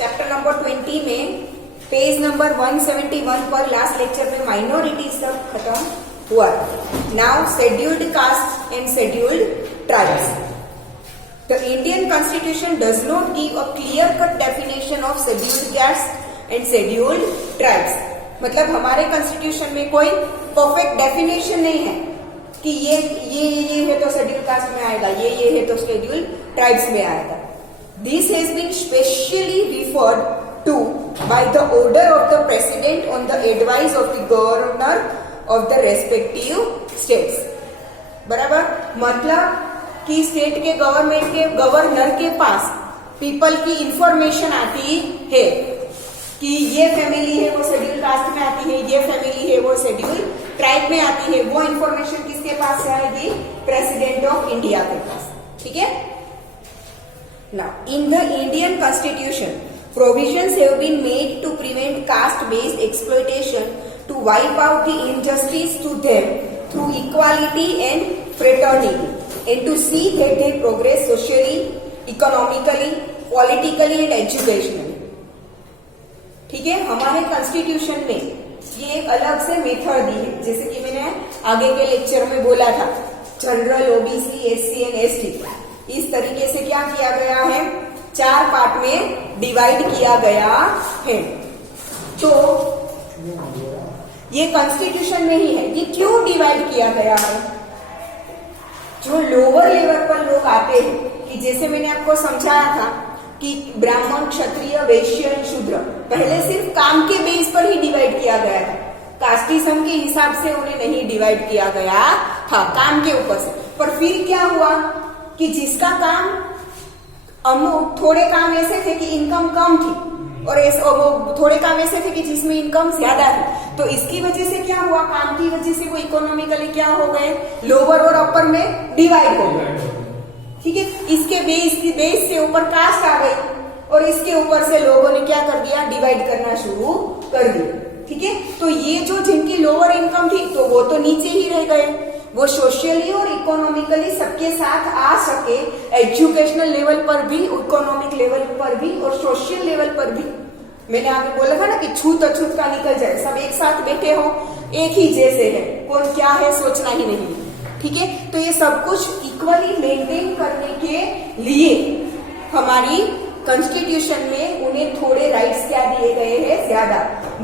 Chapter number 20 में page number 171 पर last lecture में माइनॉरिटीज तक खत्म हुआ। Now scheduled caste and scheduled tribes. The Indian Constitution does not give a clear-cut definition of scheduled castes and scheduled tribes. मतलब हमारे constitution में कोई परफेक्ट डेफिनेशन नहीं है कि ये है तो शेड्यूल कास्ट में आएगा, ये है तो शेड्यूल ट्राइब्स में आएगा। This has been specially referred to by the order of the president on the advice of the governor of the respective states. बराबर, मतलब कि स्टेट के गवर्नर के पास पीपल की इंफॉर्मेशन आती है कि ये फैमिली है वो शेड्यूल कास्ट में आती है, ये फैमिली है वो शेड्यूल ट्राइब में आती है। वो इंफॉर्मेशन किसके पास से आएगी? प्रेसिडेंट ऑफ इंडिया के पास। ठीक है। Now in the Indian constitution provisions have been made to prevent caste based exploitation, to wipe out the injustice to them through equality and fraternity, and to see that they progress socially, economically, politically and educationally. ठीक है। हमारे constitution में ये एक अलग से method दी है, जैसे कि मैंने आगे के लेक्चर में बोला था, general, OBC, SC and ST. इस तरीके से क्या किया गया है? 4 पार्ट में डिवाइड किया गया है। तो ये कॉन्स्टिट्यूशन में ही है। ये क्यों डिवाइड किया गया है? जो लोअर लेवल पर लोग आते हैं, कि जैसे मैंने आपको समझाया था कि ब्राह्मण, क्षत्रिय, वैश्य और शूद्र पहले सिर्फ काम के बेस पर ही डिवाइड किया गया था। कास्टिज्म के हिसाब से उन्हें नहीं डिवाइड किया गया था, काम के ऊपर से। पर फिर क्या हुआ कि जिसका काम, थोड़े काम ऐसे थे कि इनकम कम थी और वो थोड़े काम ऐसे थे कि जिसमें इनकम ज्यादा थी। तो इसकी वजह से क्या हुआ? काम की वजह से वो इकोनॉमिकली क्या हो गए? लोअर और अपर में डिवाइड हो गए। ठीक है। इसके बेस से ऊपर कास्ट आ गई और इसके ऊपर से लोगों ने क्या कर दिया? डिवाइड करना शुरू कर दिया। ठीक है। तो ये जो जिनकी लोअर इनकम थी तो वो तो नीचे ही रह गए। वो सोशली और इकोनॉमिकली सबके साथ आ सके, एजुकेशनल लेवल पर भी, इकोनॉमिक लेवल पर भी और सोशल लेवल पर भी। मैंने आगे बोला था ना कि छूत अछूत का निकल जाए, सब एक साथ बैठे हो, एक ही जैसे है, कौन क्या है सोचना ही नहीं। ठीक है। तो ये सब कुछ इक्वली मेंटेन करने के लिए हमारी कॉन्स्टिट्यूशन में उन्हें थोड़े राइट्स क्या दिए गए हैं? ज्यादा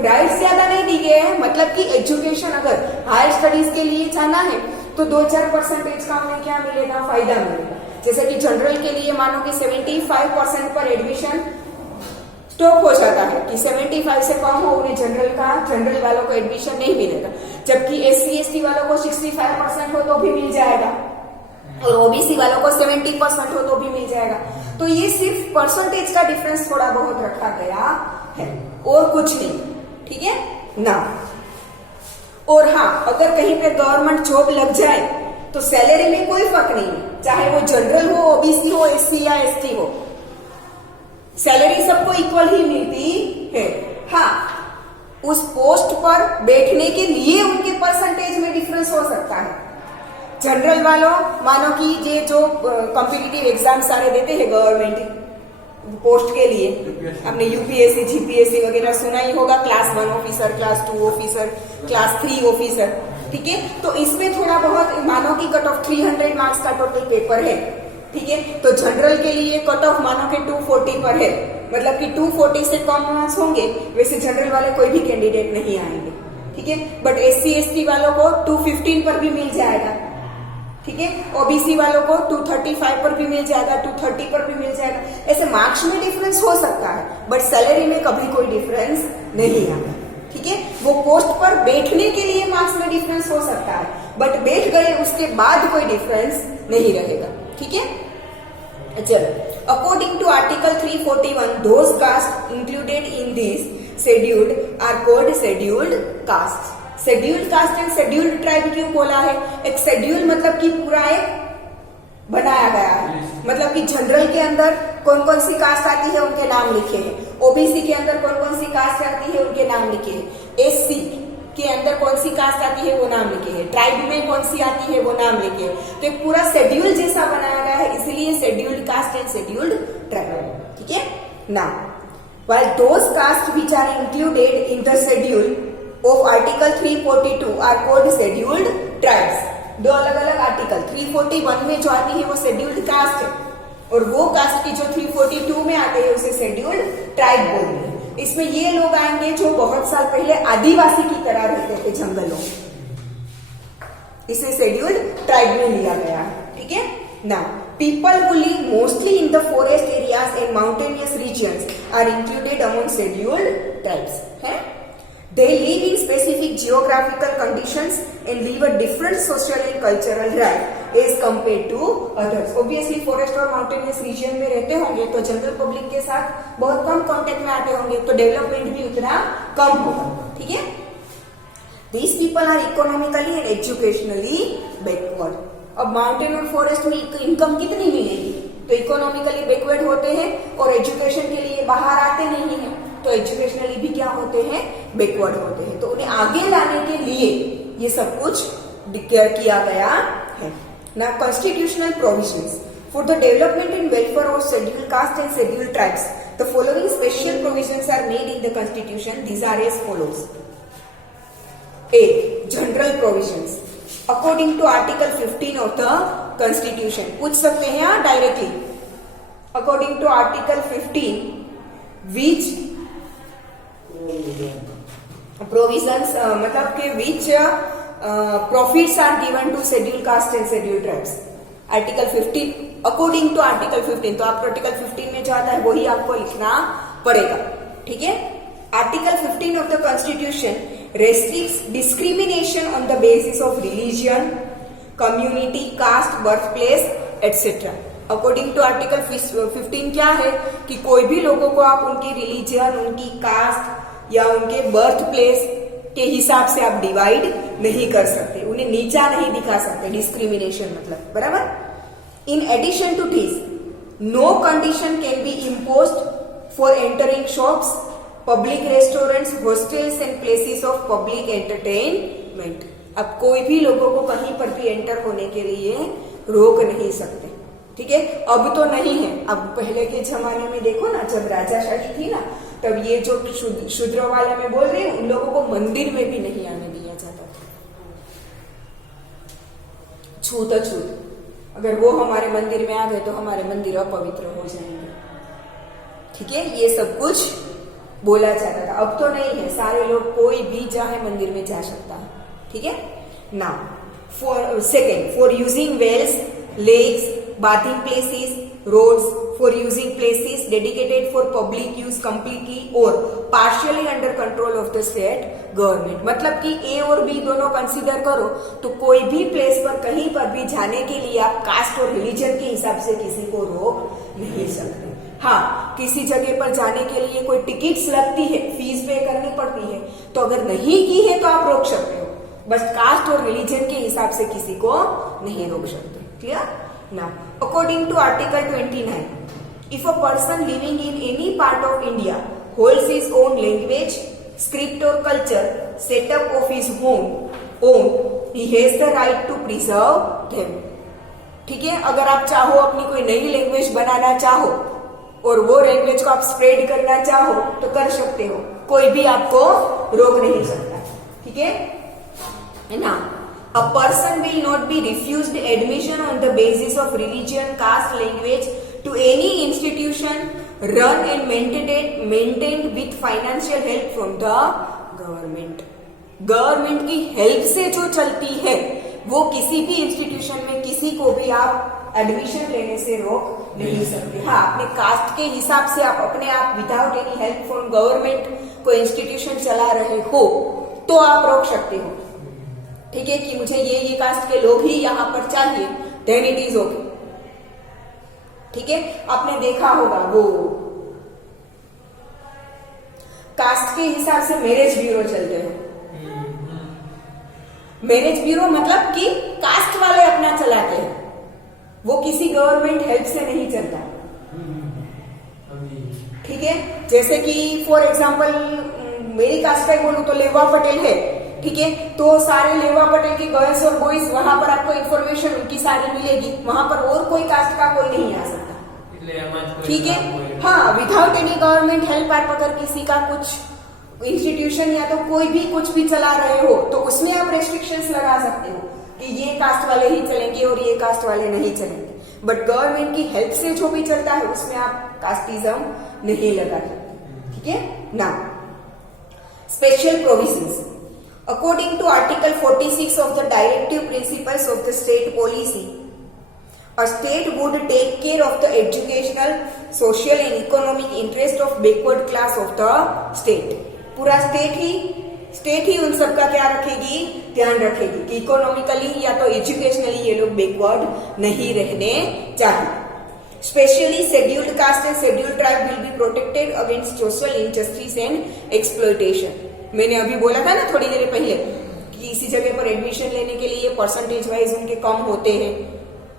राइट्स ज्यादा नहीं दिए गए हैं। मतलब कि एजुकेशन, अगर हायर स्टडीज के लिए जाना है तो 2-4% का उन्हें क्या मिलेगा? फायदा मिलेगा। जैसे कि जनरल के लिए मानो कि 75% पर एडमिशन स्टॉप हो जाता है कि 75 से कम हो उन्हें जनरल वालों को एडमिशन नहीं मिलेगा, जबकि एससी एसटी वालों को 65% हो तो भी मिल जाएगा और ओबीसी वालों को 70% हो तो भी मिल जाएगा। तो ये सिर्फ परसेंटेज का डिफरेंस थोड़ा बहुत रखा गया है और कुछ नहीं। ठीक है ना। और हाँ, अगर कहीं पे गवर्नमेंट जॉब लग जाए तो सैलरी में कोई फर्क नहीं है, चाहे वो जनरल हो, ओबीसी हो, एससी या एसटी हो, सैलरी सबको इक्वल ही मिलती है। हाँ, उस पोस्ट पर बैठने के लिए उनके परसेंटेज में डिफरेंस हो सकता है। जनरल वालों, मानो कि ये जो कॉम्पिटिटिव एग्जाम सारे देते हैं गवर्नमेंट पोस्ट के लिए, आपने यूपीएससी, जीपीएससी वगैरह सुना ही होगा, class 1 officer, class 2 officer, class 3 officer. ठीक है। तो इसमें थोड़ा बहुत मानो कि कट ऑफ 300 मार्क्स का टोटल पेपर है। ठीक है। तो जनरल के लिए कट ऑफ मानो कि 240 पर है, मतलब कि 240 से कम मार्क्स होंगे, वैसे जनरल वाले कोई भी कैंडिडेट नहीं आएंगे। ठीक है। बट एससी एसटी वालों को 215 पर भी मिल जाएगा। ठीक है। ओबीसी वालों को 235 पर भी मिल जाएगा, 230 पर भी मिल जाएगा। ऐसे मार्क्स में डिफरेंस हो सकता है, बट सैलरी में कभी कोई डिफरेंस नहीं आता। ठीक है। वो पोस्ट पर बैठने के लिए मार्क्स में डिफरेंस हो सकता है, बट बैठ गए उसके बाद कोई डिफरेंस नहीं रहेगा। ठीक है। चलो, according to article 341, those caste included in this scheduled are called scheduled caste. Scheduled caste and scheduled tribe क्यों बोला है? एक शेड्यूल मतलब कि पूरा एक बनाया गया है, मतलब कि जनरल के अंदर कौन कौन सी कास्ट आती है उनके नाम लिखे हैं, ओबीसी के अंदर कौन कौन सी कास्ट आती है उनके नाम लिखे हैं, एससी के अंदर कौन सी कास्ट आती है वो नाम लिखे हैं, ट्राइब में कौन सी आती है वो नाम लिखे हैं। तो एक पूरा शेड्यूल जैसा बनाया गया है, इसलिए scheduled caste and scheduled tribe. ठीक है ना। while those castes which are included in the schedule of article 342 are called scheduled tribes. दो अलग अलग आर्टिकल, 341 में जो आती है वो शेड्यूल्ड कास्ट है और वो कास्ट की जो 342 में आते हैं उसे शेड्यूल्ड ट्राइब बोलते हैं। इसमें ये लोग आएंगे जो बहुत साल पहले आदिवासी की तरह रहते थे जंगलों, इसे शेड्यूल्ड ट्राइब में लिया गया है। ठीक है ना। People who live mostly in the forest areas and mountainous regions are included among scheduled tribes. है? They live in specific geographical conditions and live a different social and cultural life as compared to others. Obviously, forest और mountainous region में रहते होंगे तो general public के साथ बहुत कम contact में आते होंगे, तो डेवलपमेंट भी उतना कम होगा। ठीक है। These people are economically and educationally backward. अब माउंटेन और फॉरेस्ट में इनकम कितनी मिलेगी, तो इकोनॉमिकली बैकवर्ड होते हैं और एजुकेशन के लिए बाहर आते नहीं है, तो एजुकेशनली भी क्या होते हैं, बैकवर्ड होते हैं। तो उन्हें आगे लाने के लिए ये सब कुछ डिक्लेयर किया गया है ना। Constitutional provisions for the development and welfare of scheduled caste and scheduled tribes, the following special provisions are made in the constitution. These are as follows. A. General provisions according to article 15 of the constitution. पूछ सकते हैं यहाँ directly. According to article 15 which provisions मतलब के which profits are given to schedule caste and schedule tribes. Article 15 according to article 15, तो आपको article 15 में जो आता है वही आपको लिखना पड़ेगा। ठीक है। Article 15 of the Constitution restricts discrimination on the basis of religion, community, caste, birthplace, etc. According to Article 15 क्या है कि कोई भी लोगों को आप उनकी रिलीजन, उनकी कास्ट या उनके बर्थ प्लेस के हिसाब से आप डिवाइड नहीं कर सकते, उन्हें नीचा नहीं दिखा सकते। डिस्क्रिमिनेशन मतलब, बराबर। In addition to this, no condition can be imposed for entering shops, public restaurants, hostels and places of public entertainment. अब कोई भी लोगों को कहीं पर भी एंटर होने के लिए रोक नहीं सकते। ठीक है। अब तो नहीं है, अब पहले के जमाने में देखो ना, जब राजाशाही थी ना, तब ये जो शूद्र वाला मैं बोल रही हूँ, उन लोगों को मंदिर में भी नहीं आने दिया जाता था। छूत अछूत, अगर वो हमारे मंदिर में आ गए तो हमारे मंदिर अपवित्र हो जाएंगे। ठीक है। ये सब कुछ बोला जाता था, अब तो नहीं है, सारे लोग कोई भी चाहे मंदिर में जा सकता है। ठीक है। Now for second, for using wells, lakes, bathing places, roads, for using places dedicated for public use completely or partially under control of the state government। मतलब कि A और B दोनों कंसीडर करो तो कोई भी प्लेस पर कहीं पर भी जाने के लिए आप कास्ट और रिलीजन के हिसाब से किसी को रोक नहीं सकते। हाँ, किसी जगह पर जाने के लिए कोई टिकट्स लगती है, फीस पे करनी पड़ती है, तो अगर नहीं की है तो आप रोक सकते हो, बस कास्ट और रिलीजन के हिसाब से किसी को नहीं रोक सकते। Clear. Now, according to Article 29, if a person living in any part of India holds his own language, script or culture, setup of his own, he has the right to preserve them। ठीक है। अगर आप चाहो अपनी कोई नई language बनाना चाहो और वो लैंग्वेज को आप स्प्रेड करना चाहो तो कर सकते हो, कोई भी आपको रोक नहीं सकता। ठीक है ना। A person will not be refused admission on the basis of religion, caste, language to any institution run and maintained with financial help from the government। Government की हेल्प से जो चलती है वो किसी भी इंस्टीट्यूशन में किसी को भी आप एडमिशन लेने से रोक नहीं सकते। हाँ, अपने कास्ट के हिसाब से आप अपने आप without any help from government कोई इंस्टीट्यूशन चला रहे हो तो आप रोक सकते हो। ठीक है, कि मुझे ये कास्ट के लोग ही यहाँ पर चाहिए, देन इट इज ओके। ठीक है। आपने देखा होगा वो कास्ट के हिसाब से मैरिज ब्यूरो चलते हैं। मैरिज ब्यूरो मतलब कि कास्ट वाले अपना चलाते हैं, वो किसी गवर्नमेंट हेल्प से नहीं चलता। ठीक है। जैसे कि फॉर एग्जांपल मेरी कास्ट का बोलूं तो लेवा पटेल है। ठीक है। तो सारे लेवा पटेल की गर्ल्स और बॉयज वहां पर आपको इन्फॉर्मेशन उनकी सारी मिलेगी, वहां पर और कोई कास्ट का कोई नहीं आ सकता। ठीक है। हाँ, विदाउट एनी गवर्नमेंट हेल्प आप अगर किसी का कुछ इंस्टीट्यूशन या तो कोई भी कुछ भी चला रहे हो तो उसमें आप रेस्ट्रिक्शंस लगा सकते हो कि ये कास्ट वाले ही चलेंगे और ये कास्ट वाले नहीं चलेंगे, बट गवर्नमेंट की हेल्प से जो भी चलता है उसमें आप कास्टिज्म नहीं लगा सकते। ठीक है ना। Special provisions according to article 46 of the directive principles of the state policy, a state would take care of the educational, social and economic interest of backward class of the state। पूरा state ही उन सबका क्या रखेगी, ध्यान रखेगी कि economically या तो एजुकेशनली ये लोग बैकवर्ड नहीं रहने चाहिए। Specially scheduled caste and scheduled tribe will be protected against social injustice and exploitation. मैंने अभी बोला था ना थोड़ी देर पहले कि इसी जगह पर एडमिशन लेने के लिए परसेंटेज वाइज उनके कम होते हैं,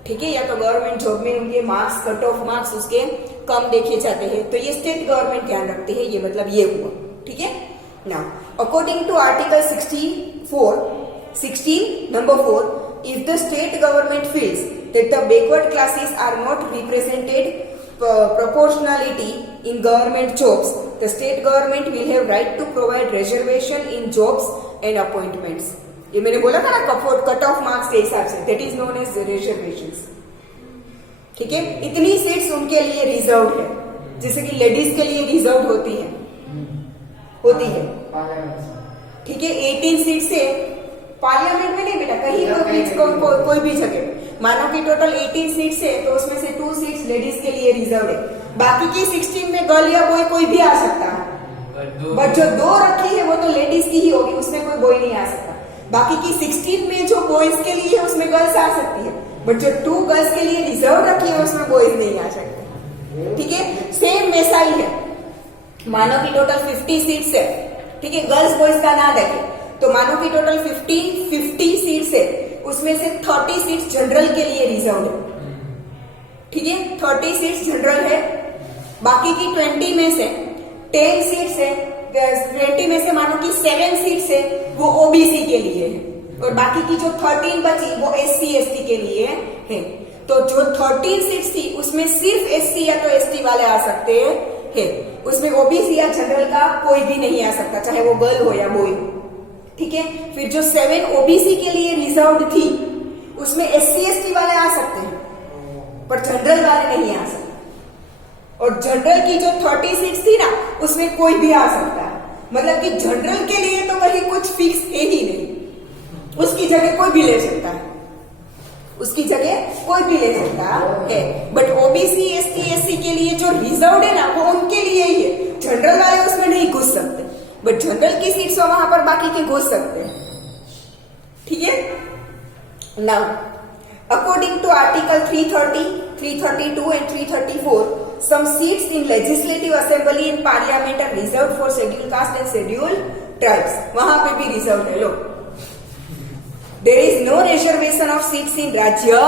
ठीक है, या तो गवर्नमेंट जॉब में उनके मार्क्स, कट ऑफ मार्क्स उसके कम देखे जाते हैं, तो ये स्टेट गवर्नमेंट ध्यान रखती है, ये मतलब ये हुआ। ठीक है ना। According to article 16 number 4, if the state government feels that the backward classes are not represented proportionality in government jobs, the state government will have right to provide reservation in jobs and appointments। ये मैंने बोला था ना cut off marks के हिसाब से, that is known as reservations. ठीक है, इतनी सीट्स उनके लिए रिजर्व है, जैसे कि लेडीज के लिए रिजर्व होती है। ठीक है, 18 सीट से पार्लियामेंट में नहीं बेटा, कहीं कोई भी जगह मानो कि टोटल 18 सीट्स है तो उसमें से 2 सीट्स लेडीज के लिए रिजर्व है, बाकी की 16 में गर्ल या बॉय कोई भी आ सकता है, बट जो 2 रखी है वो तो लेडीज की ही होगी, उसमें कोई बॉय नहीं आ सकता। बाकी की 16 में जो बॉयज के लिए है उसमें गर्ल्स आ सकती है, बट जो 2 गर्ल्स के लिए रिजर्व रखी है उसमें बॉयज नहीं आ सकते। ठीक है, सेम वैसा ही है। मानो कि टोटल 50 सीट्स है, ठीक है, गर्ल्स बॉयज का ना देखे तो मानो कि टोटल 50 सीट्स है, उसमें से 30 सीट्स जनरल के लिए रिजर्व है। ठीक है, 30 सीट्स जनरल है, बाकी की 20 में से 10 सीट्स है, 20 में से मानो कि 7 सीट्स है वो ओबीसी के लिए है, और बाकी की जो 13 बची वो SC ST के लिए है। तो जो 13 सीट्स थी उसमें सिर्फ SC या तो ST वाले आ सकते हैं, उसमें ओबीसी या जनरल का कोई भी नहीं आ सकता, चाहे वो गर्ल हो या बॉय। ठीक है, फिर जो 7 ओबीसी के लिए रिजर्व्ड थी उसमें SC ST वाले आ सकते हैं, पर जनरल वाले नहीं आ सकते, और जनरल की जो 30 सीट्स थी ना उसमें कोई भी आ सकता है, मतलब कि जनरल के लिए तो कहीं कुछ फिक्स है ही नहीं, उसकी जगह कोई भी ले सकता है, उसकी जगह कोई भी ले सकता है। बट ओबीसी ST SC के लिए जो रिजर्व्ड है ना वो उनके लिए ही है, जनरल वाले उसमें नहीं घुस सकते, बट जनरल की सीट्स वहां पर बाकी के घुस सकते हैं। ठीक है, now according to article 330, 332 and 334, some seats in legislative assembly and parliament are reserved for scheduled caste and scheduled tribes। वहां पे भी रिजर्व है लोग। There is no reservation of seats in राज्य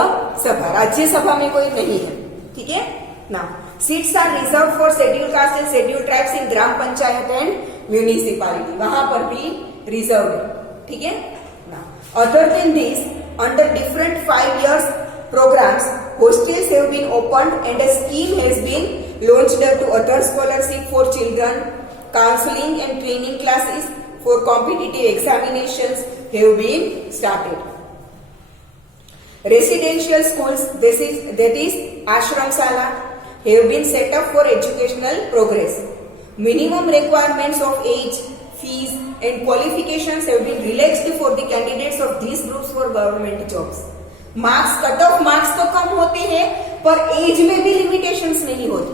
सभा, राज्यसभा में कोई नहीं है। ठीक है, now seats are reserved for scheduled caste and scheduled tribes in gram panchayat and municipality, वहां पर भी रिजर्व है। ठीक है, now other than this, under different 5 years programs, hostels have been opened and a scheme has been launched to other scholarship for children, counseling and training classes for competitive examinations have been started. Residential schools, that is ashram sala, have been set up for educational progress. Minimum requirements of age, fees and qualifications have been relaxed for the candidates of these groups for government jobs। Marks, cut off marks तो कम होते हैं पर as में भी limitations नहीं होती,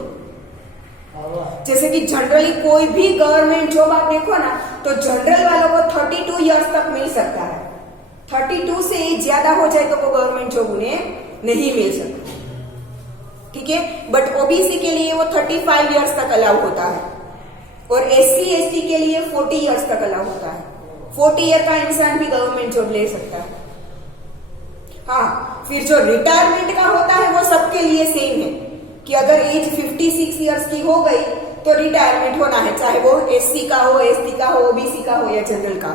जैसे कि जनरली कोई भी गवर्नमेंट जॉब आप देखो ना तो जनरल वालों को 32 इयर्स तक मिल सकता है, 32 से एज ज्यादा हो जाए तो वो गवर्नमेंट जॉब उन्हें नहीं मिल सकती। ठीक है, बट ओबीसी के लिए वो 35 इयर्स तक अलाउ होता है, और SC ST के लिए 40 इयर्स तक अलाउ होता है। 40 ईयर का इंसान भी गवर्नमेंट जॉब ले सकता है। हाँ, फिर जो रिटायरमेंट का होता है वो सबके लिए सेम है कि अगर एज 56 इयर्स की हो गई तो रिटायरमेंट होना है, चाहे वो SC का हो, ST का हो, OBC का हो या जनरल का।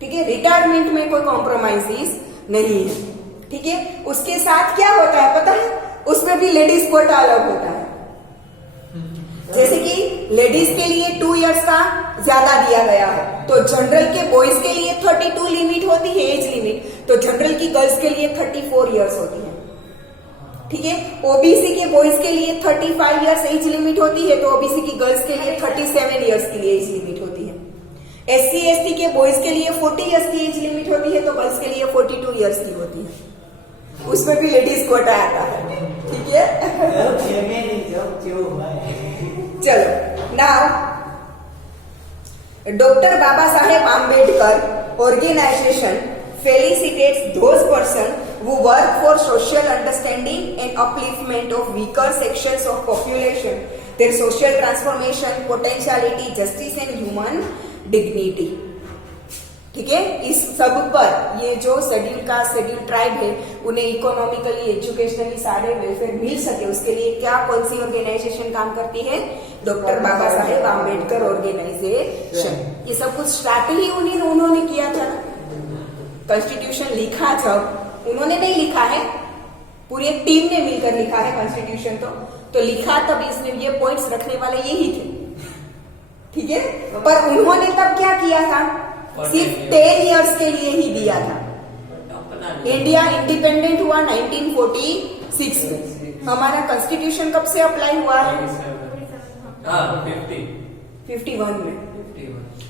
ठीक है, रिटायरमेंट में कोई कॉम्प्रोमाइज नहीं है। ठीक है, उसके साथ क्या होता है पता है, उसमें भी लेडीज कोटा अलग होता है। जैसे कि लेडीज के लिए 2 इयर्स का ज्यादा दिया गया है, तो जनरल के बॉयज के लिए 32 लिमिट होती है, एज लिमिट, तो जनरल की गर्ल्स के लिए 34 इयर्स होती है। ठीक है, ओबीसी के बॉयज के लिए 35 इयर्स एज लिमिट होती है, तो ओबीसी की गर्ल्स के लिए 37 इयर्स की एज लिमिट होती है। एससी एसटी के बॉयज के लिए 40 इयर्स की एज लिमिट होती है, तो गर्ल्स के लिए 42 इयर्स की होती है। उसमें भी लेडीज कोटा आता है। ठीक है, चलो now doctor Baba Saheb Ambedkar organisation felicitates those persons who work for social understanding and upliftment of weaker sections of population, their social transformation, potentiality, justice and human dignity. ठीक है, इस सब पर ये जो शेड्यूल कास्ट शेड्यूल ट्राइब है उन्हें इकोनॉमिकली एजुकेशनली सारे वेलफेयर मिल सके, उसके लिए क्या कौन सी ऑर्गेनाइजेशन काम करती है? Doctor Baba Saheb Ambedkar organisation. ये सब कुछ स्टार्ट ही उन्होंने किया था ना। कॉन्स्टिट्यूशन लिखा जब उन्होंने नहीं लिखा है, पूरी एक टीम ने मिलकर लिखा है कॉन्स्टिट्यूशन, तो लिखा तब इसमें ये पॉइंट्स रखने वाले यही थे। ठीक है, पर उन्होंने तब क्या किया था? सिर्फ 10 इयर्स के लिए ही दिया था। इंडिया इंडिपेंडेंट हुआ 1946 में। हमारा कॉन्स्टिट्यूशन कब से अप्लाई हुआ है? 51 में।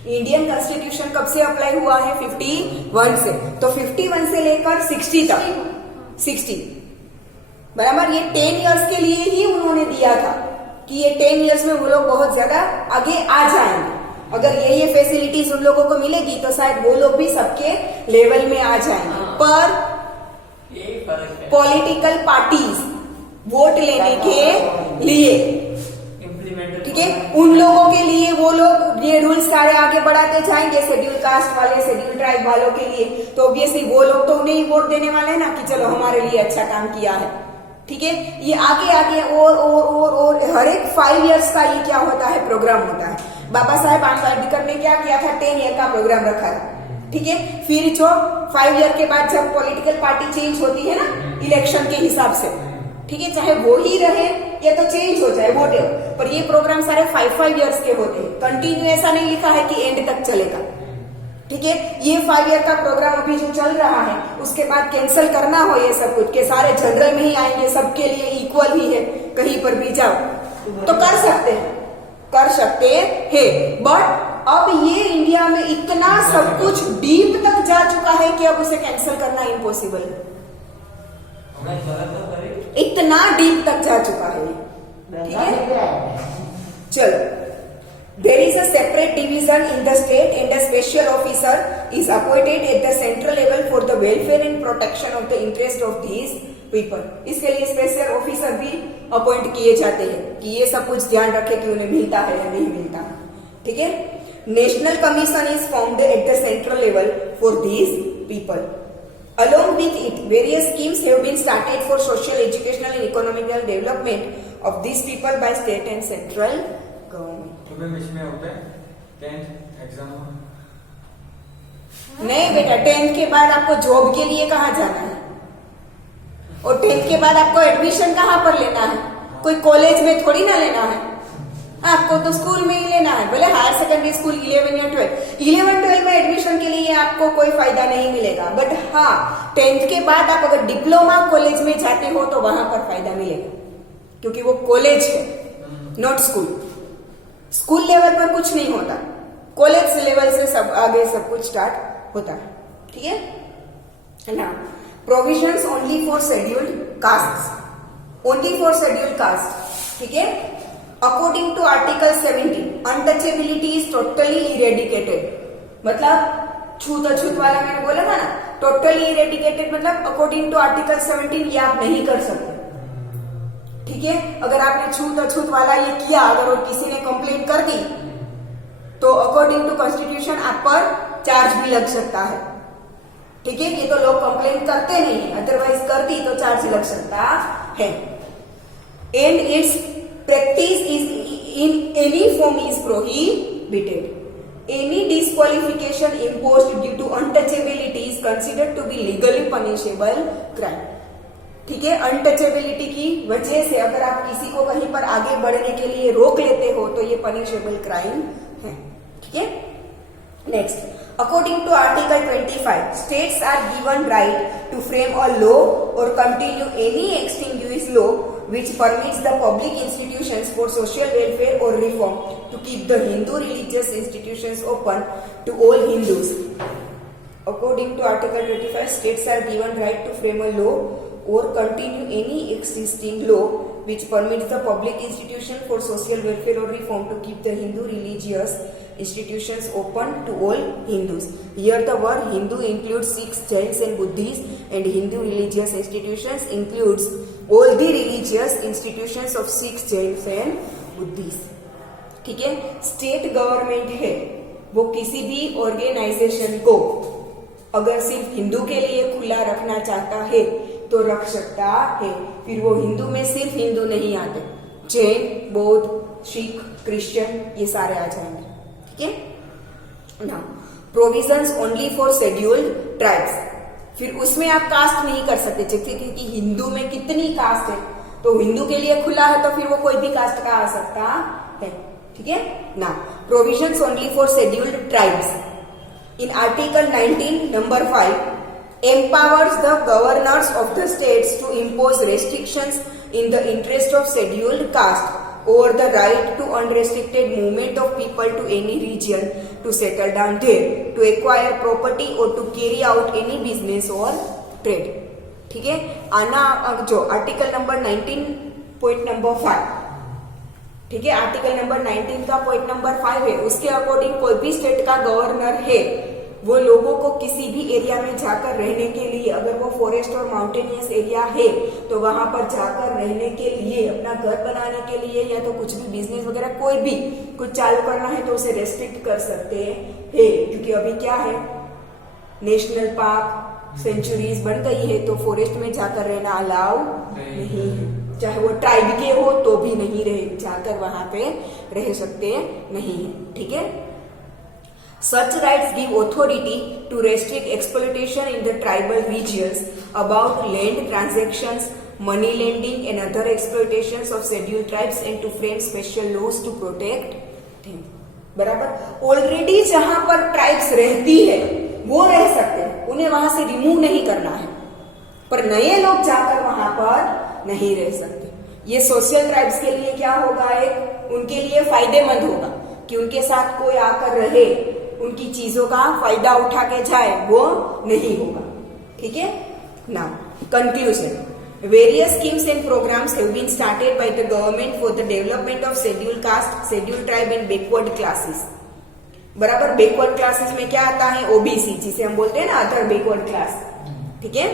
इंडियन कॉन्स्टिट्यूशन कब से अप्लाई हुआ है? 51 से। तो 51 से लेकर 60 तक 60 बराबर, ये 10 इयर्स के लिए ही उन्होंने दिया था कि ये 10 इयर्स में वो लोग बहुत ज्यादा आगे आ जाएंगे। अगर ये फैसिलिटीज उन लोगों को मिलेगी तो शायद वो लोग भी सबके लेवल में आ जाएंगे। पर पॉलिटिकल पार्टीज वोट लेने के लिए, ठीक है, उन लोगों के लिए वो लोग ये रूल्स सारे आगे बढ़ाते जाएंगे, शेड्यूल कास्ट वाले, शेड्यूल ट्राइब वालों के लिए, तो ऑब्वियसली वो लोग तो उन्हें ही वोट देने वाले हैं ना कि चलो हमारे लिए अच्छा काम किया है। ठीक है, ये आगे आगे और हर एक 5 इयर्स का ये क्या होता है? प्रोग्राम होता है। बाबा साहेब आम्बेडकर ने क्या किया था? 10 ईयर का प्रोग्राम रखा था। ठीक है, फिर जो 5 ईयर के बाद जब पॉलिटिकल पार्टी चेंज होती है ना इलेक्शन के हिसाब से, ठीक है, चाहे वो ही रहे या तो चेंज हो जाए वोट, पर ये प्रोग्राम सारे 5 इयर्स के होते हैं। कंटिन्यू ऐसा नहीं लिखा है कि एंड तक चलेगा। ठीक है, ये 5 ईयर का प्रोग्राम अभी जो चल रहा है, उसके बाद कैंसिल करना हो ये सब कुछ के सारे जनरल में ही आएंगे, सबके लिए इक्वल ही है, कहीं पर भी जाओ तो कर सकते हैं बट अब ये इंडिया में इतना सब कुछ डीप तक जा चुका है कि अब उसे कैंसिल करना इम्पॉसिबल है। इतना डीप तक जा चुका है। ठीक है, चलो, there is a separate division in the state and a special officer is appointed at the central level for the welfare and protection of the interest of these people. इसके लिए स्पेशल ऑफिसर भी appoint किए जाते हैं कि ये सब कुछ ध्यान रखे कि उन्हें मिलता है या नहीं मिलता। ठीक है, national commission is formed at the central level for these people. Along with it, various schemes have been started for social, educational and economical development of these people by state and central government. इसमें होता है 10th exam? नहीं बेटा, 10th के बाद आपको job के लिए कहाँ जाना है और 10th के बाद आपको एडमिशन कहाँ पर लेना है? कोई कॉलेज में थोड़ी ना लेना है, आपको तो स्कूल में ही लेना है। भले हायर सेकेंडरी स्कूल 11 या 12 में एडमिशन के लिए आपको कोई फायदा नहीं मिलेगा, बट हाँ 10th के बाद आप अगर डिप्लोमा कॉलेज में जाते हो तो वहां पर फायदा मिलेगा, क्योंकि वो कॉलेज है, नॉट स्कूल। स्कूल लेवल पर कुछ नहीं होता, कॉलेज लेवल से सब आगे सब कुछ स्टार्ट होता है। ठीक है ना, provisions only for scheduled caste, only for scheduled caste. ठीक है, according to article 17 untouchability is totally eradicated. मतलब छूत अछूत वाला मैंने बोला था ना, टोटली इरेडिकेटेड मतलब अकॉर्डिंग टू आर्टिकल 17 ये आप नहीं कर सकते। ठीक है, अगर आपने छूत अछूत वाला ये किया, अगर और किसी ने कंप्लेंट कर दी तो अकॉर्डिंग टू कॉन्स्टिट्यूशन आप पर चार्ज भी लग सकता है। ठीक है, ये तो लोग कंप्लेंट करते नहीं है, अदरवाइज कर दी तो चार्ज लग सकता है। And it's practice is in any form is prohibited. Any disqualification imposed due to untouchability is considered to be legally punishable crime. ठीक है, अनटचेबिलिटी की वजह से अगर आप किसी को कहीं पर आगे बढ़ने के लिए रोक लेते हो तो ये पनिशेबल क्राइम है। ठीक है, next, according to article 25 states are given right to frame a law और continue any extinguish law which permits the public institutions for social welfare or reform to keep the Hindu religious institutions open to all Hindus. According to Article 25, states are given right to frame a law or continue any existing law which permits the public institution for social welfare or reform to keep the Hindu religious institutions open to all Hindus. Here the word Hindu includes Sikhs, Jains and Buddhists, and Hindu religious institutions includes all the religious institutions of Sikhs, Jains and Buddhists. ठीक है, state government है वो किसी भी organisation को अगर सिर्फ हिंदू के लिए खुला रखना चाहता है तो रख सकता है। फिर वो हिंदू में सिर्फ हिंदू नहीं आते, जैन, बौद्ध, सिख, क्रिश्चियन ये सारे आ जाएंगे। ठीक है ना, provisions only for scheduled tribes, फिर उसमें आप कास्ट नहीं कर सकते। जैसे कि हिंदू में कितनी कास्ट है तो हिंदू के लिए खुला है तो फिर वो कोई भी कास्ट का आ सकता है। ठीक है ना, provisions only for scheduled tribes in article 19 number 5 empowers the governors of the states to impose restrictions in the interest of scheduled caste over the right to unrestricted movement of people to any region to settle down there, to acquire property or to carry out any business or trade. ठीक है, आना जो article number 19 point number 5, ठीक है, article number 19 का point number 5 है, उसके according कोई भी स्टेट का गवर्नर है वो लोगों को किसी भी एरिया में जाकर रहने के लिए, अगर वो फॉरेस्ट और माउंटेनियस एरिया है तो वहां पर जाकर रहने के लिए, अपना घर बनाने के लिए या तो कुछ भी बिजनेस वगैरह कोई भी कुछ चालू करना है तो उसे रेस्ट्रिक्ट कर सकते हैं। क्योंकि अभी क्या है, नेशनल पार्क सेंचुरीज बन गई है तो फॉरेस्ट में जाकर रहना अलाउ नहीं है, चाहे वो ट्राइब के हो तो भी नहीं रहे, जाकर वहां पे रह सकते नहीं है। ठीक है, such rights give authority to restrict exploitation in the tribal regions about land transactions, money lending and other exploitations of scheduled tribes and to frame special laws to protect them. बराबर, ऑलरेडी जहां पर tribes रहती है वो रह सकते हैं, उन्हें वहां से रिमूव नहीं करना है, पर नए लोग जाकर वहां पर नहीं रह सकते। ये सोशल ट्राइब्स के लिए क्या होगा, एक उनके लिए फायदेमंद होगा कि उनके साथ कोई आकर रहे, उनकी चीजों का फायदा उठा के जाए, वो नहीं होगा। ठीक है ना, conclusion, various schemes and programmes have been started by the government for the development of scheduled caste, scheduled tribe and backward classes. बराबर, बैकवर्ड क्लासेस में क्या आता है, ओबीसी, जिसे हम बोलते हैं ना अदर बैकवर्ड क्लास। ठीक है,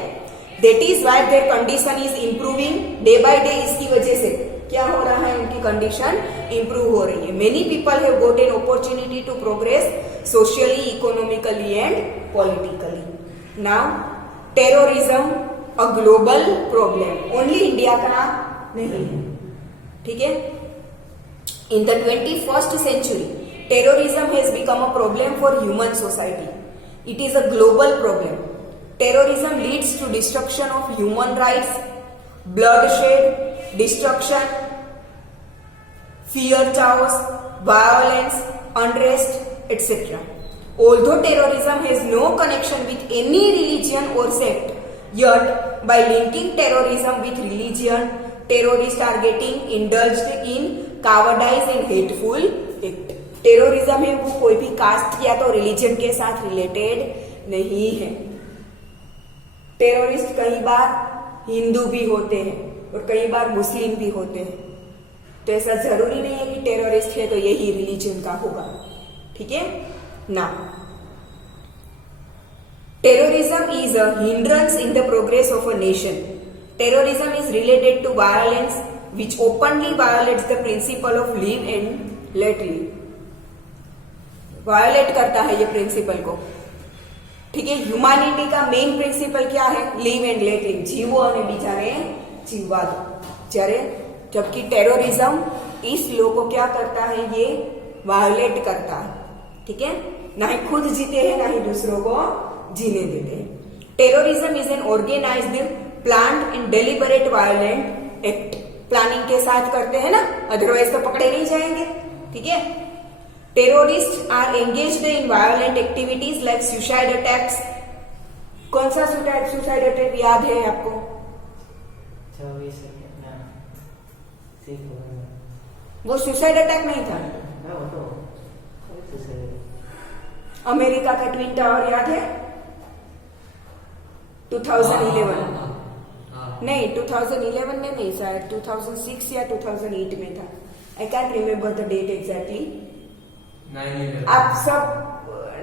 that is why there condition is improving day by day. इसकी वजह से क्या हो रहा है, उनकी कंडीशन इंप्रूव हो रही है। Many people have got an opportunity to progress socially, economically and politically. Now terrorism a global problem, only India का नहीं है। ठीक है, in the 21st century terrorism has become a problem for human society. It is a global problem. Terrorism leads to destruction of human rights, bloodshed, destruction, fear chaos, violence, unrest, etc. Although terrorism has no connection with any religion or sect, yet by linking terrorism with religion, terrorists are getting indulged in cowardice and hateful act. Terrorism है वो कोई भी cast या तो religion के साथ related नहीं है। टेररिस्ट कई बार हिंदू भी होते हैं और कई बार मुस्लिम भी होते हैं, तो ऐसा जरूरी नहीं है कि टेररिस्ट है तो यही रिलीजन का होगा। ठीक है ना, terrorism is a hindrance in the progress of a nation. Terrorism is related to violence which openly violates the principle of live and let live. Violate करता है ये प्रिंसिपल को। ठीक है, ह्यूमैनिटी का मेन प्रिंसिपल क्या है, लिव एंड लेट लिव, जीवो और बीजाने जीववा दो। जबकि टेररिज्म इस लॉ को क्या करता है, ये वायोलेट करता है। ठीक है, ना ही खुद जीते हैं ना ही दूसरों को जीने देते हैं। Terrorism is an organised planned in deliberate violent act, planning के साथ करते हैं ना, अदरवाइज तो पकड़े नहीं जाएंगे, ठीक है। Terrorist are engaged in violent activities like suicide attacks. कौन सा सुसाइड अटैक याद है आपको? 24 वो सुसाइड अटैक नहीं था, अमेरिका का ट्विन टावर याद है? 2011 नहीं, 2011 में नहीं, शायद 2006 या 2008 में था। I can't remember the date exactly. 9/11। आप सब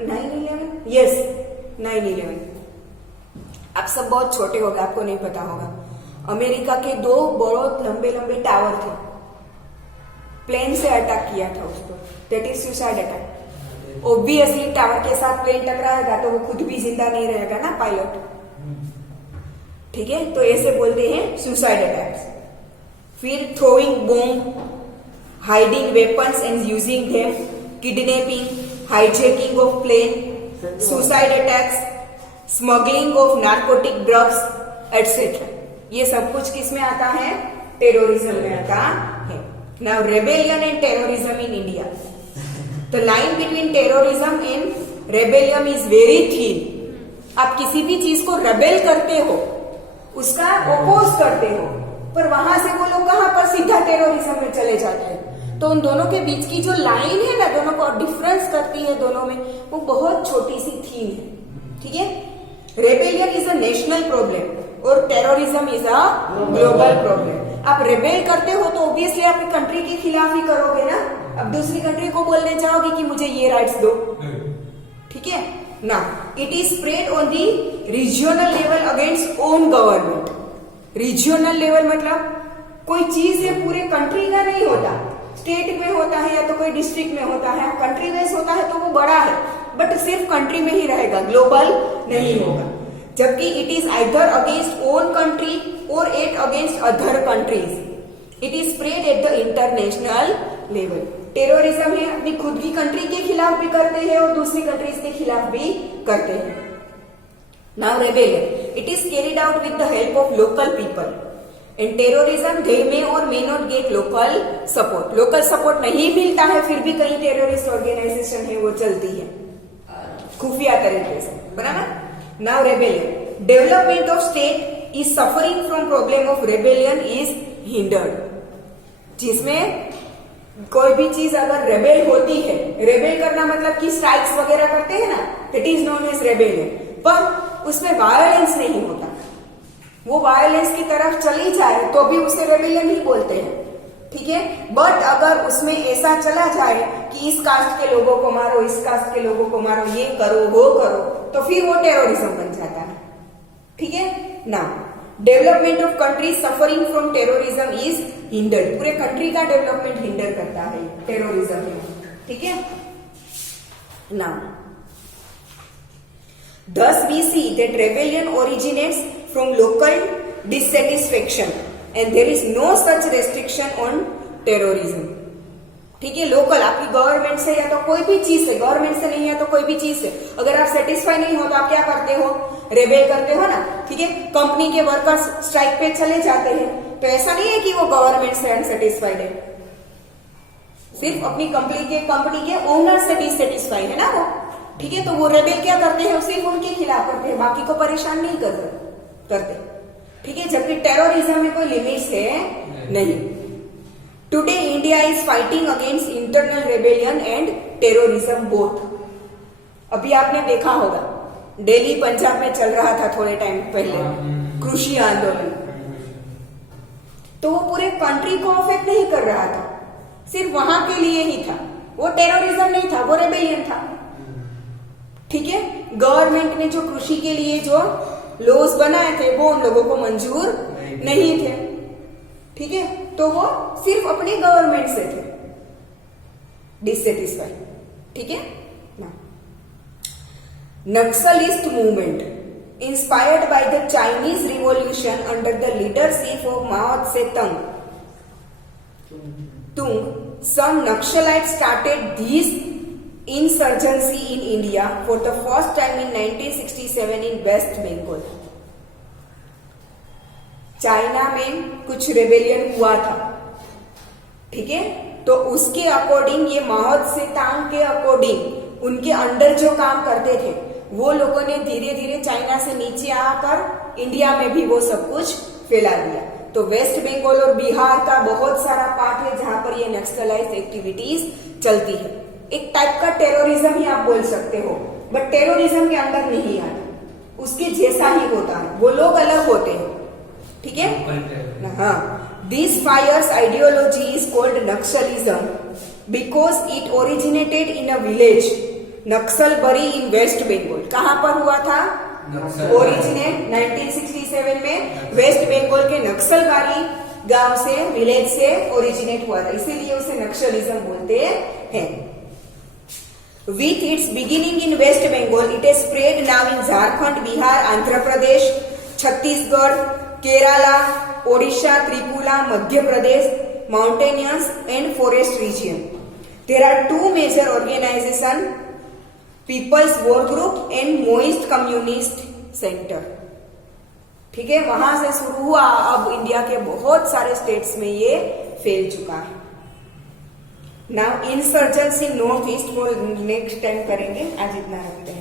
9/11, यस 9/11। आप सब बहुत छोटे होंगे, आपको नहीं पता होगा। अमेरिका के 2 बहुत लंबे लंबे टावर थे, प्लेन से अटैक किया था उसको, that is suicide attack. Obviously tower के साथ प्लेन टकराएगा तो वो खुद भी जिंदा नहीं रहेगा ना पायलट, ठीक है। तो ऐसे बोलते हैं सुसाइड अटैक्स। फिर throwing bomb, hiding weapons and using them, kidnapping, hijacking of plane, suicide attacks, smuggling of narcotic drugs etcetera. ये सब कुछ किस में आता है? टेररिज्म में आता है। Now rebellion and terrorism in India. The line between terrorism and rebellion is very thin. आप किसी भी चीज को रेबेल करते हो, उसका ओपोज करते हो, पर वहां से वो लोग कहां पर सीधा टेररिज्म में चले जाते हैं। तो उन दोनों के बीच की जो लाइन है ना, दोनों को डिफरेंस करती है दोनों में, वो बहुत छोटी सी थीम है, ठीक है। Rebellion is a national problem और terrorism is a global problem. आप रेबेल करते हो तो ऑब्वियसली आपकी कंट्री के खिलाफ ही करोगे ना। अब दूसरी कंट्री को बोलने जाओगे कि मुझे ये राइट्स दो, ठीक है ना। It is spread on the regional level against own government. Regional level मतलब कोई चीज है पूरे कंट्री का नहीं होता, स्टेट में होता है या तो कोई डिस्ट्रिक्ट में होता है, कंट्री वाइज होता है तो वो बड़ा है, बट सिर्फ कंट्री में ही रहेगा, ग्लोबल नहीं होगा। जबकि it is either against own country और at against other countries. It is spread at the international level. Terrorism है अपनी खुद की कंट्री के खिलाफ भी करते हैं और दूसरी कंट्रीज के खिलाफ भी करते हैं। Now rebellion, it is carried out with the help of local people. In terrorism they may और may not get local support. Local support नहीं मिलता है, फिर भी कई टेररिस्ट ऑर्गेनाइजेशन है वो चलती है खुफिया तरीके से, बराबर। Now rebellion, development of state is suffering from problem of rebellion is hindered. जिसमें कोई भी चीज अगर रेबेल होती है, रेबेल करना मतलब कि स्ट्राइक्स वगैरह करते हैं ना, that is known as rebellion, पर उसमें वायलेंस नहीं होता। वो वायलेंस की तरफ चली जाए तो भी उसे रेबेलियन ही बोलते हैं, ठीक है। बट अगर उसमें ऐसा चला जाए कि इस कास्ट के लोगों को मारो, इस कास्ट के लोगों को मारो, ये करो वो करो, तो फिर वो टेररिज्म बन जाता है, ठीक है ना। Development of country suffering from terrorism is hindered. पूरे कंट्री का डेवलपमेंट हिंडर करता है टेररिज्म में, ठीक है ना। Thus we see that rebellion originates from local dissatisfaction and there is no such restriction on terrorism. ठीक है, लोकल आपकी गवर्नमेंट से या तो कोई भी चीज से, गवर्नमेंट से नहीं है तो कोई भी चीज से अगर आप सेटिस्फाई नहीं हो तो आप क्या करते हो? रेबेल करते हो ना, ठीक है। कंपनी के वर्कर्स स्ट्राइक पे चले जाते हैं, तो ऐसा नहीं है कि वो गवर्नमेंट से अनसेटिस्फाइड है, सिर्फ अपनी कंपनी के ओनर से डिससेटिस्फाइड है ना वो, ठीक है। तो वो रेबेल क्या करते हैं? सिर्फ उनके खिलाफ करते हैं, बाकी को परेशान नहीं करते, ठीक है। जबकि टेररिज्म में कोई लिमिट्स है नहीं। Today India is fighting against internal rebellion and terrorism both. अभी आपने देखा होगा दिल्ली पंजाब में चल रहा था थोड़े टाइम पहले कृषि आंदोलन, तो वो पूरे कंट्री को अफेक्ट नहीं कर रहा था, सिर्फ वहां के लिए ही था। वो टेररिज्म नहीं था, वो रेबेलियन था, ठीक है। गवर्नमेंट ने जो कृषि के लिए जो लॉज बनाए थे वो उन लोगों को मंजूर नहीं थे, ठीक है। तो वो सिर्फ अपनी गवर्नमेंट से थे डिससेटिस्फाइड, ठीक है ना। Naxalist movement inspired by the Chinese revolution under the leadership of Mao Tse Tung, some Naxalites started this insurgency in India for the first time in 1967 in West Bengal. China में कुछ rebellion हुआ था, ठीक है। तो उसके अकॉर्डिंग, ये माओ त्से-तांग के अकॉर्डिंग, उनके अंडर जो काम करते थे वो लोगों ने धीरे धीरे चाइना से नीचे आकर इंडिया में भी वो सब कुछ फैला दिया। तो वेस्ट बंगाल और बिहार का बहुत सारा पार्ट है जहां पर ये नक्सलाइज एक्टिविटीज चलती है। एक टाइप का टेररिज्म ही आप बोल सकते हो, बट टेररिज्म के अंदर नहीं आता, उसके जैसा ही होता है, वो लोग अलग होते हैं, ठीक है। हाँ, this fires ideology is called Naxalism because it originated in a village Naxalbari in waste Bengal. कहां पर हुआ था? ओरिजिनेट 1967 में वेस्ट बंगाल के नक्सलबारी गांव से, विलेज से ओरिजिनेट हुआ था, इसीलिए उसे नक्सलिज्म बोलते हैं। With its beginning in waste Bengal, it is spread now in Jharkhand, Bihar, Andhra Pradesh, Chhattisgarh, Kerala, Odisha, Tripura, Madhya Pradesh, mountainous and forest region. There are two major organizations, People's War Group and Maoist Communist Center. ठीक है, वहां से शुरू हुआ, अब इंडिया के बहुत सारे स्टेट्स में ये फैल चुका है। नाउ इंसर्जेंसी नॉर्थ ईस्ट को नेक्स्ट टाइम करेंगे, आज इतना रखते हैं।